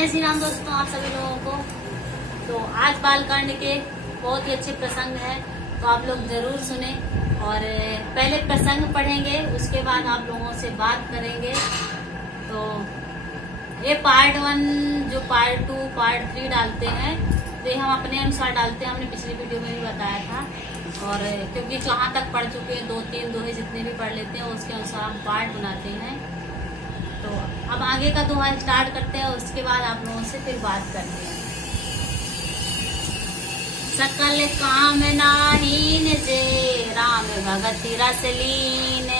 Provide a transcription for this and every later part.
जय श्री राम दोस्तों, आप सभी लोगों को। तो आज बालकांड के बहुत ही अच्छे प्रसंग हैं, तो आप लोग जरूर सुने। और पहले प्रसंग पढ़ेंगे, उसके बाद आप लोगों से बात करेंगे। तो ये पार्ट 1 जो पार्ट 2 पार्ट 3 डालते हैं, तो ये हम अपने अनुसार डालते हैं। हमने पिछली वीडियो में भी बताया था। और क्योंकि जहाँ तक पढ़ चुके हैं 2-3 दोहे जितने भी पढ़ लेते हैं उसके अनुसार हम पार्ट बनाते हैं। तो अब आगे का दोहा स्टार्ट करते हैं, उसके बाद आप लोगों से फिर बात करते हैं। सकल काम नाहीन जे राम भगति रस लीन,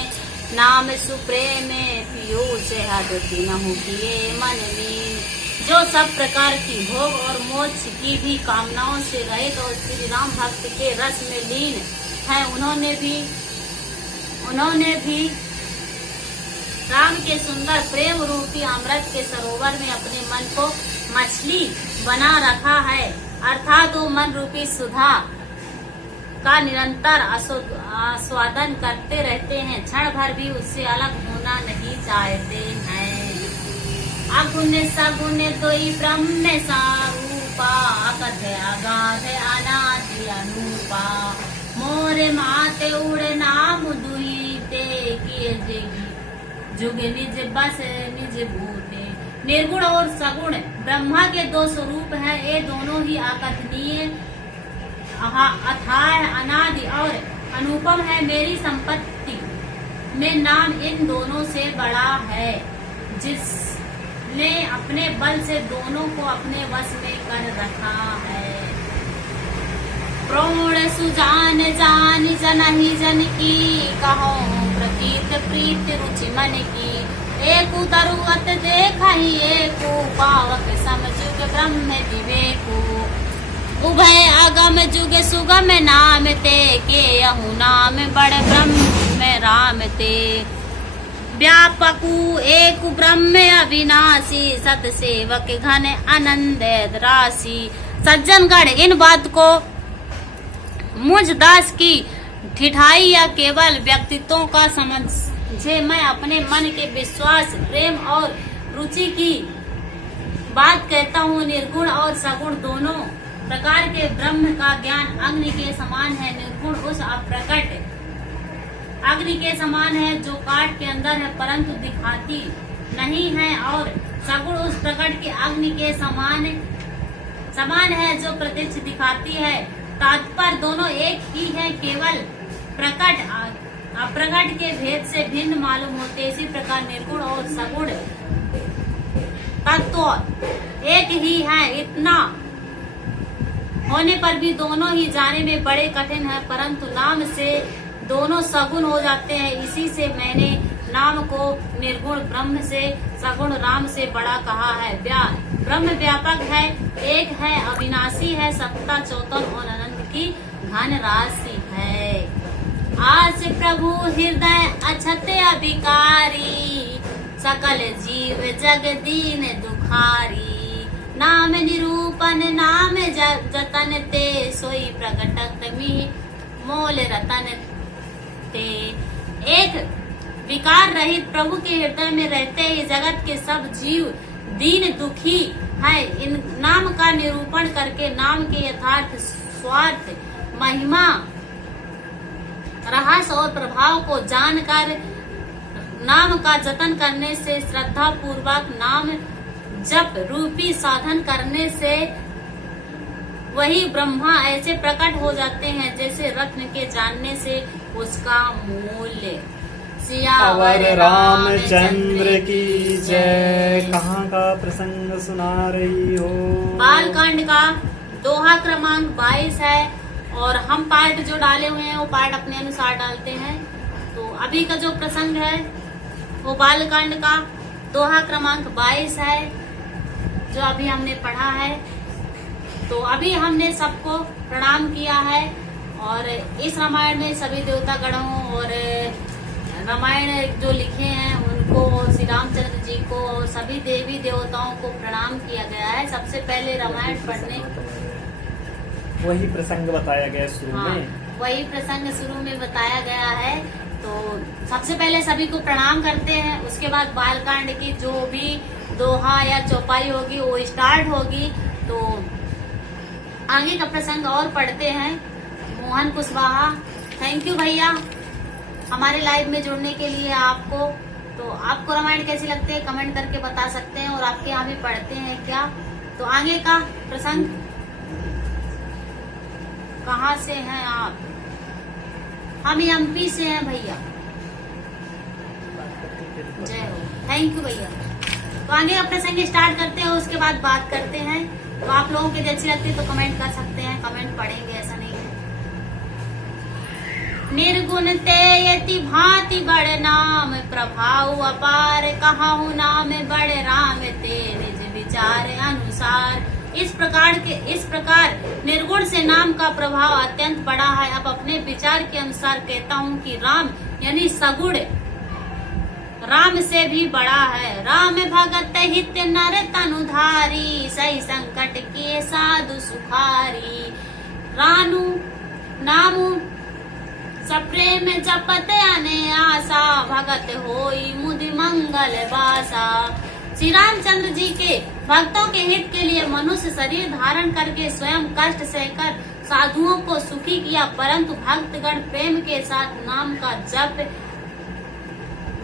नाम सुप्रेम पीयूष हद तीनहु किए मन लीन। जो सब प्रकार की भोग और मोक्ष की भी कामनाओं से रहित और श्री राम भक्त के रस में लीन है, उन्होंने भी राम के सुंदर प्रेम रूपी अमृत के सरोवर में अपने मन को मछली बना रखा है, अर्थात वो मन रूपी सुधा का निरंतर आस्वादन करते रहते हैं, क्षण भर भी उससे अलग होना नहीं चाहते हैं। अगुण सगुण दोई ब्रह्म सारूपा, अकथ अगाध अनादि अनूपा। मोरे माते उड़ नाम दुई ते किए जेगी, जुग निज बस निज भूते। निर्गुण और सगुण ब्रह्मा के दो स्वरूप हैं, ये दोनों ही अकथनीय, अथाह, अनादि और अनुपम है। मेरी संपत्ति में नाम इन दोनों से बड़ा है, जिसने अपने बल से दोनों को अपने वश में कर रखा है। प्रोण सुजान जान जनहि जन की, कहो प्रतीत प्रीत रुचि मन की। एक तरुवत देखहि एक पावक, समझुग ब्रह्म विवेकु। उभय अगम जुग सुगम नाम ते, के यहु नाम बड़ ब्रह्म राम ते। व्यापकु एक ब्रह्म अविनाशी, सत सेवक घन आनंद राशि। सज्जनगण, इन बात को मुझ दास की ठिठाई या केवल व्यक्तित्वों का समझे मैं अपने मन के विश्वास, प्रेम और रुचि की बात कहता हूँ। निर्गुण और सगुण दोनों प्रकार के ब्रह्म का ज्ञान अग्नि के समान है। निर्गुण उस अप्रकट अग्नि के समान है जो काठ के अंदर है परंतु दिखाती नहीं है, और सगुण उस प्रकट की अग्नि के समान है जो प्रत्यक्ष दिखाती है। तात्पर्य दोनों एक ही है, केवल प्रकट अप्रकट के भेद से भिन्न मालूम होते। इसी प्रकार निर्गुण और सगुण तत्व एक ही है, इतना होने पर भी दोनों ही जाने में बड़े कठिन है, परंतु नाम से दोनों सगुण हो जाते हैं। इसी से मैंने नाम को निर्गुण ब्रह्म से, सगुण राम से बड़ा कहा है। ब्रह्म व्यापक है, एक है, अविनाशी है, सत्ता चौतन और अनंत की घन राशि है। आस प्रभु हृदय अछत अभिकारी, सकल जीव जग दीन दुखारी। नाम निरूपण नाम जतन ते, सोई प्रकटक मी मोल रतन ते। एक विकार रहित प्रभु के हृदय में रहते ही जगत के सब जीव दीन दुखी है। इन नाम का निरूपण करके नाम के यथार्थ स्वार्थ, महिमा, रहस्य और प्रभाव को जानकर नाम का जतन करने से, श्रद्धा पूर्वक नाम जप रूपी साधन करने से वही ब्रह्मा ऐसे प्रकट हो जाते हैं जैसे रत्न के जानने से उसका मूल्य। सियावर रामचंद्र की जय। कहाँ का प्रसंग सुना रही हो? बालकांड का दोहा क्रमांक 22 है, और हम पार्ट जो डाले हुए हैं वो पार्ट अपने अनुसार डालते हैं। तो अभी का जो प्रसंग है वो बालकांड का दोहा क्रमांक 22 है, जो अभी हमने पढ़ा है। तो अभी हमने सबको प्रणाम किया है, और इस रामायण में सभी देवता गणों और रामायण जो लिखे हैं उनको, श्री रामचंद्र जी को और सभी देवी देवताओं को प्रणाम किया गया है। सबसे पहले रामायण पढ़ने वही प्रसंग बताया गया शुरू में। वही प्रसंग शुरू में बताया गया है। तो सबसे पहले सभी को प्रणाम करते हैं, उसके बाद बालकांड की जो भी दोहा या चौपाई होगी वो स्टार्ट होगी। तो आगे का प्रसंग और पढ़ते हैं। मोहन कुशवाहा, थैंक यू भैया हमारे लाइव में जुड़ने के लिए आपको। तो आपको रामायण कैसी लगती है कमेंट करके बता सकते हैं, और आपके यहाँ भी पढ़ते हैं क्या। तो आगे का प्रसंग, कहाँ से हैं आप? हम एमपी से हैं भैया। जय हो, थैंक यू भैया। तो आगे का प्रसंग स्टार्ट करते हैं, उसके बाद बात करते हैं। तो आप लोगों की अच्छी लगती है तो कमेंट कर सकते हैं, कमेंट पढ़ेंगे, ऐसा नहीं है। निर्गुण ते यति भांति बड़ नाम, प्रभाव अपार कहाहु नाम बड़ राम ते निज विचार अनुसार। इस प्रकार निर्गुण से नाम का प्रभाव अत्यंत बड़ा है। अब अपने विचार के अनुसार कहता हूँ कि राम यानी सगुण राम से भी बड़ा है। राम भगत हित नर तनुधारी, सही संकट के साधु सुखारी। रानू नामू सप्रेम जपत अने आशा, भगत होई मुदि मंगल बासा। श्री रामचंद्र जी के भक्तों के हित के लिए मनुष्य शरीर धारण करके स्वयं कष्ट सहकर साधुओं को सुखी किया, परंतु भक्तगण प्रेम के साथ नाम का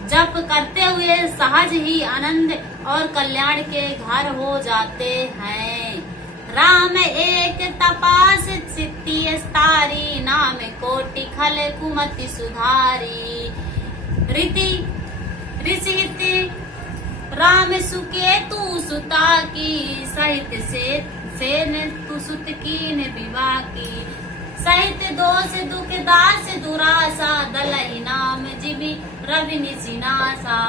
जप करते हुए सहज ही आनंद और कल्याण के घर हो जाते हैं। राम एक तपास सिद्धि स्तारी, नाम कोटि खल कुमति सुधारी। ऋषि राम सुके तू सुता की, सहित से तू सुत कीन विवाह की। सहित दोष दुख दास दुरासा, दलहि नाम जिबि रवि निसिनासा।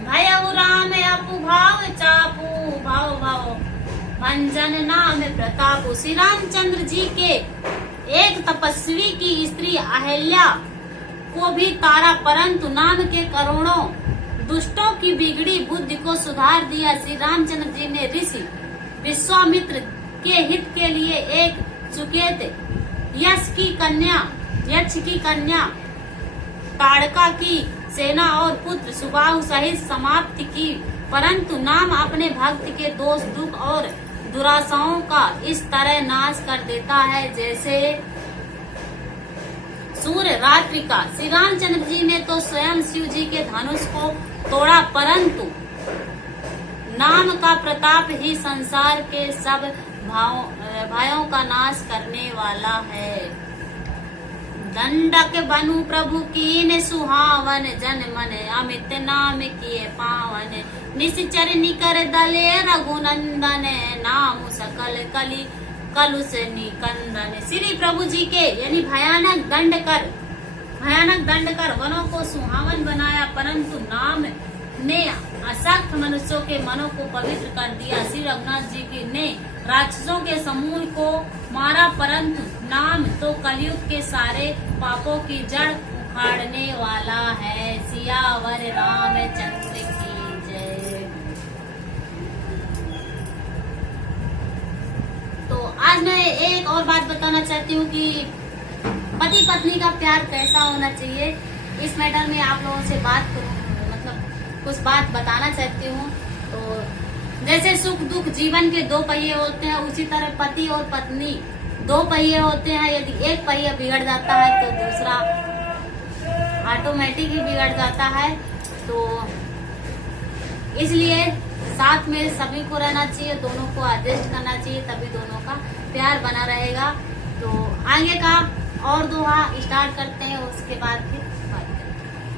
भयउ राम अपु भाव चापू, भाव भाव भंजन नाम प्रतापु। श्री रामचंद्र जी के एक तपस्वी की स्त्री अहल्या को भी तारा, परंतु नाम के करोड़ों दुष्टों की बिगड़ी बुद्धि को सुधार दिया। श्री रामचंद्र जी ने ऋषि विश्वामित्र के हित के लिए एक सुकेत यक्ष की कन्या ताड़का की सेना और पुत्र सुबाहु सहित समाप्ति की, परंतु नाम अपने भक्त के दोष दुख और दुराशाओं का इस तरह नाश कर देता है जैसे सूर्य रात्रि का। श्री रामचंद्र जी ने तो स्वयं शिव जी के धनुष को तोड़ा, परंतु नाम का प्रताप ही संसार के सब भाइयों का नाश करने वाला है। दंडक बनु प्रभु कीन सुहावन, जन मन अमित नाम किए पावन। निश्चर निकर दले रघुनंदन, नाम सकल कली कलुष निकंदन। श्री प्रभु जी के यानी भयानक दंड कर वनों को सुहावन बनाया, परंतु नाम ने असक्त मनुष्यों के मनों को पवित्र कर दिया। श्री रघुनाथ जी की ने राक्षसों के समूह को मारा, परंतु नाम तो कलयुग के सारे पापों की जड़ उखाड़ने वाला है। सियावर रामचंद्र की जय। तो आज मैं एक और बात बताना चाहती हूँ कि पति पत्नी का प्यार कैसा होना चाहिए। इस मैटर में आप लोगों से बात करूँ, मतलब कुछ बात बताना चाहती हूँ। तो जैसे सुख दुख जीवन के दो पहिए होते हैं, उसी तरह पति और पत्नी दो पहिए होते हैं। यदि एक पहिया बिगड़ जाता है तो दूसरा ऑटोमेटिक ही बिगड़ जाता है। तो इसलिए साथ में सभी को रहना चाहिए, दोनों को एडजस्ट करना चाहिए, तभी दोनों का प्यार बना रहेगा। तो आगे का और दोहा स्टार्ट करते हैं, उसके बाद फिर बात करते हैं।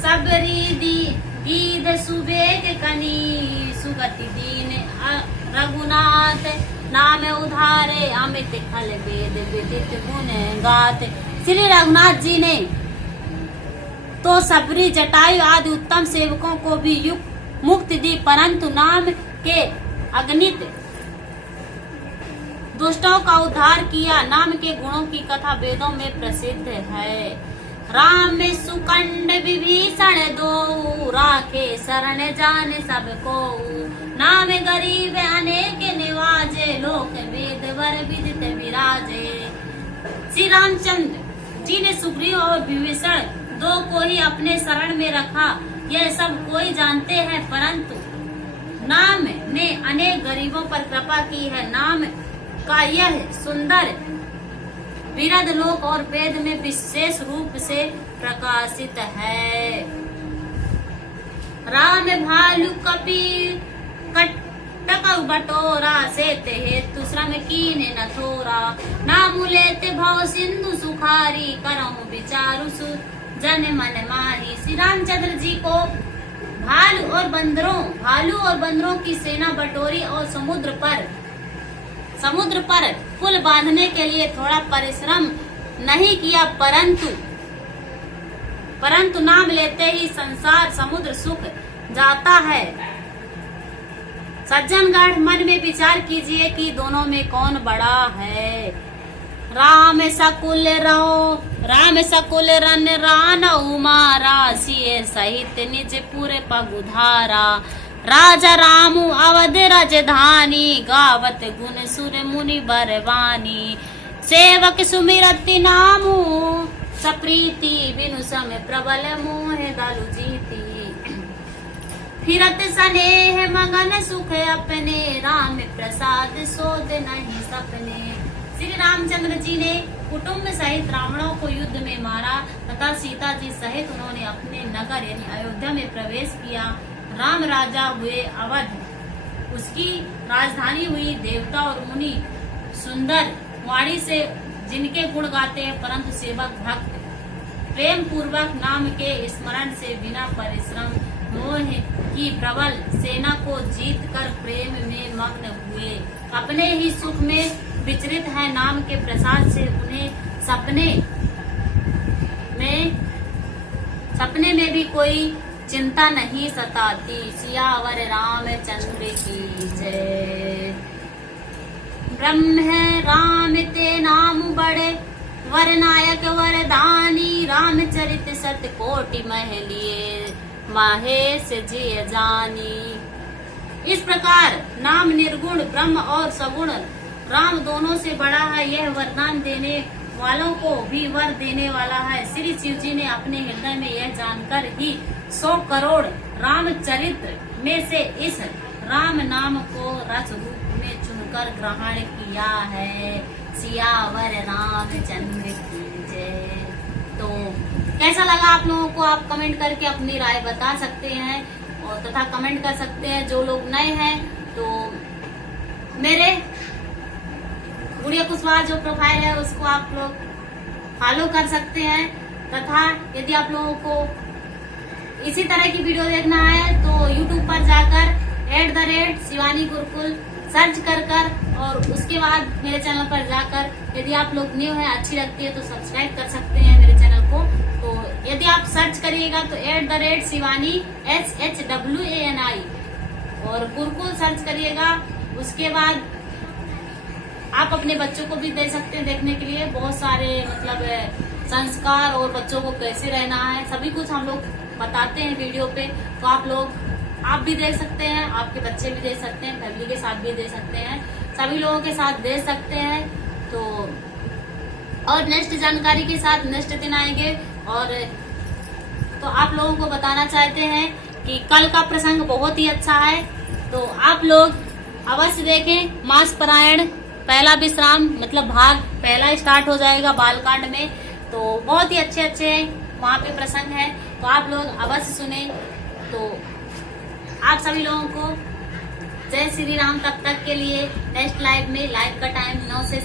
सबरी गीत सुबेग कनी, सुगति दीन रघुनाथ, नाम उधारे अमित खल वेद विदित गुण गात। श्री रघुनाथ जी ने तो सबरी जटायु आदि उत्तम सेवकों को भी मुक्ति दी, परंतु नाम के अगणित दुष्टों का उद्धार किया। नाम के गुणों की कथा वेदों में प्रसिद्ध है। राम सुकंड विभीषण दो, राखे शरण जान सबको। नाम गरीब अनेक निवाजे, लोक वेद वर विदित विराजे। श्री रामचंद्र जी ने सुग्रीव और विभीषण दो को ही अपने शरण में रखा। यह सब कोई जानते हैं, परंतु नाम ने अनेक गरीबों पर कृपा की है। नाम का यह सुंदर विरध लोक और वेद में विशेष रूप से प्रकाशित है। राम भालू कपीर कटक बटोरा से हेतु श्रम कीने न थोरा। नाम लेते भव सिंधु सुखारी करहु विचारु सु जन मन माही। श्री रामचंद्र जी को भालू और बंदरों की सेना बटोरी और समुद्र पर पुल बांधने के लिए थोड़ा परिश्रम नहीं किया, परंतु नाम लेते ही संसार समुद्र सुख जाता है। सज्जनगढ़ मन में विचार कीजिए कि दोनों में कौन बड़ा है। राम सकुल रन रान उमारा। सिए सहित निज पुर पगुधारा। राजा रामु अवध राजधानी। गावत गुण सुर मुनि बरवानी। सेवक सुमिरति नामु सप्रीति। बिनु सम प्रबल मोह दलु जीती। फिरत स्नेह मगन सुख अपने। राम प्रसाद सोध नहीं सपने। श्री रामचंद्र जी ने कुटुंब सहित रावणों को युद्ध में मारा तथा सीता जी सहित उन्होंने अपने नगर यानी अयोध्या में प्रवेश किया। राम राजा हुए अवध, उसकी राजधानी हुई। देवता और मुनि सुंदर वाणी से जिनके गुण गाते हैं, परंतु सेवक भक्त प्रेम पूर्वक नाम के स्मरण से बिना परिश्रम मोह की प्रबल सेना को जीत कर प्रेम में मग्न हुए। अपने ही सुख में विचरित है। नाम के प्रसाद से उन्हें सपने में भी कोई चिंता नहीं सताती। सियावर रामचंद्र की जय। ब्रह्म राम ते नाम बड़े वर नायक वरदानी। रामचरित सत कोटि महलिए महेश जी जानी। इस प्रकार नाम निर्गुण ब्रह्म और सगुण राम दोनों से बड़ा है। यह वरदान देने वालों को भी वर देने वाला है। श्री शिव जी ने अपने हृदय में यह जानकर ही 100 करोड़ रामचरित्र में से इस राम नाम को रस रूप में चुनकर ग्रहण किया है। सियावर रामचंद्र की जय। तो कैसा लगा आप लोगों को, आप कमेंट करके अपनी राय बता सकते हैं और तथा कमेंट कर सकते हैं। जो लोग नए हैं तो मेरे गुड़िया कुशवाहा जो प्रोफाइल है उसको आप लोग फॉलो कर सकते हैं। तथा यदि आप लोगों को इसी तरह की वीडियो देखना है तो YouTube पर जाकर @शिवानी गुरुकुल सर्च कर और उसके बाद मेरे चैनल पर जाकर यदि आप लोग न्यू है, अच्छी लगती है तो सब्सक्राइब कर सकते हैं मेरे चैनल को। तो यदि आप सर्च करिएगा तो @शिवानी SHWANI और गुरुकुल सर्च करिएगा। उसके बाद आप अपने बच्चों को भी दे सकते हैं देखने के लिए। बहुत सारे मतलब संस्कार और बच्चों को कैसे रहना है सभी कुछ हम लोग बताते हैं वीडियो पे। तो आप भी देख सकते हैं, आपके बच्चे भी देख सकते हैं, फैमिली के साथ भी दे सकते हैं, सभी लोगों के साथ दे सकते हैं। तो और नेक्स्ट जानकारी के साथ नेक्स्ट दिन आएंगे। और तो आप लोगों को बताना चाहते हैं कि कल का प्रसंग बहुत ही अच्छा है, तो आप लोग अवश्य देखें। मास पारायण पहला विश्राम मतलब भाग पहला स्टार्ट हो जाएगा बालकांड में। तो बहुत ही अच्छे वहाँ पे प्रसंग है, तो आप लोग अवश्य सुने। तो आप सभी लोगों को जय श्री राम। तब तक के लिए नेक्स्ट लाइव में लाइव का टाइम 9 से